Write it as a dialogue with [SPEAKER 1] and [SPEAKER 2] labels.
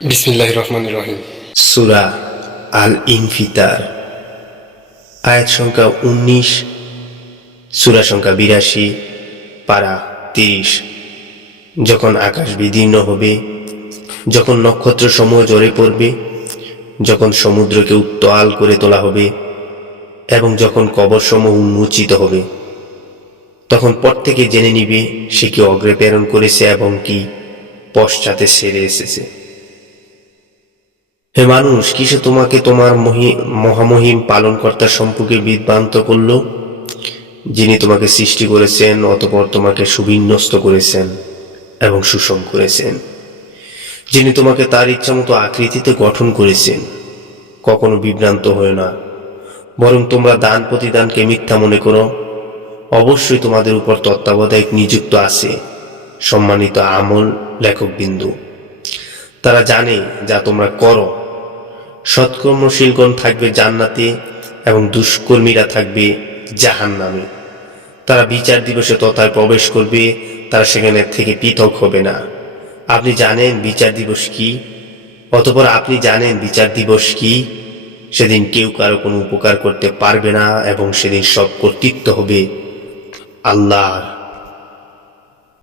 [SPEAKER 1] বিসমিল্লাহ রহমান রহিম।
[SPEAKER 2] সুরা আল ইনফিতার আয়াত সংখ্যা উনিশ, সুরা সংখ্যা বিরাশি, পারা তিরিশ। যখন আকাশ বিদীর্ণ হবে, যখন নক্ষত্র সমূহ জ্বরে পড়বে, যখন সমুদ্রকে উত্তাল করে তোলা হবে, এবং যখন কবর সমূহ উন্মোচিত হবে, তখন পর প্রত্যেকে জেনে নিবে সে কি অগ্রে প্রেরণ করেছে এবং কি পশ্চাতে সেরে এসেছে। হে মানুষ, কিসে তোমাকে তোমার মহি, মহামহিম পালনকর্তার সম্পর্কে বিভ্রান্ত করল? যিনি তোমাকে সৃষ্টি করেছেন, অতপর তোমাকে সুবিন্যস্ত করেছেন এবং সুষম করেছেন। যিনি তোমাকে তার ইচ্ছা মতো আকৃতিতে গঠন করেছেন, কখনো বিভ্রান্ত হয় না। বরং তোমরা দান প্রতিদানকে মিথ্যা মনে করো। অবশ্যই তোমাদের উপর তত্ত্বাবধায়ক নিযুক্ত আছে সম্মানিত আমল লেখক বিন্দু তারা জানে যা তোমরা করো। সৎকর্মশীলগণ থাকবে জান্নাতে এবং দুষ্কর্মীরা থাকবে জাহান নামে তারা বিচার দিবসে তথায় প্রবেশ করবে, তারা সেখানে থেকে পৃথক হবে না। আপনি জানেন বিচার দিবস কি? অতপর আপনি জানেন বিচার দিবস কি? সেদিন কেউ কারও কোনো উপকার করতে পারবে না এবং সেদিন সব কর্তৃত্ব হবে আল্লাহর।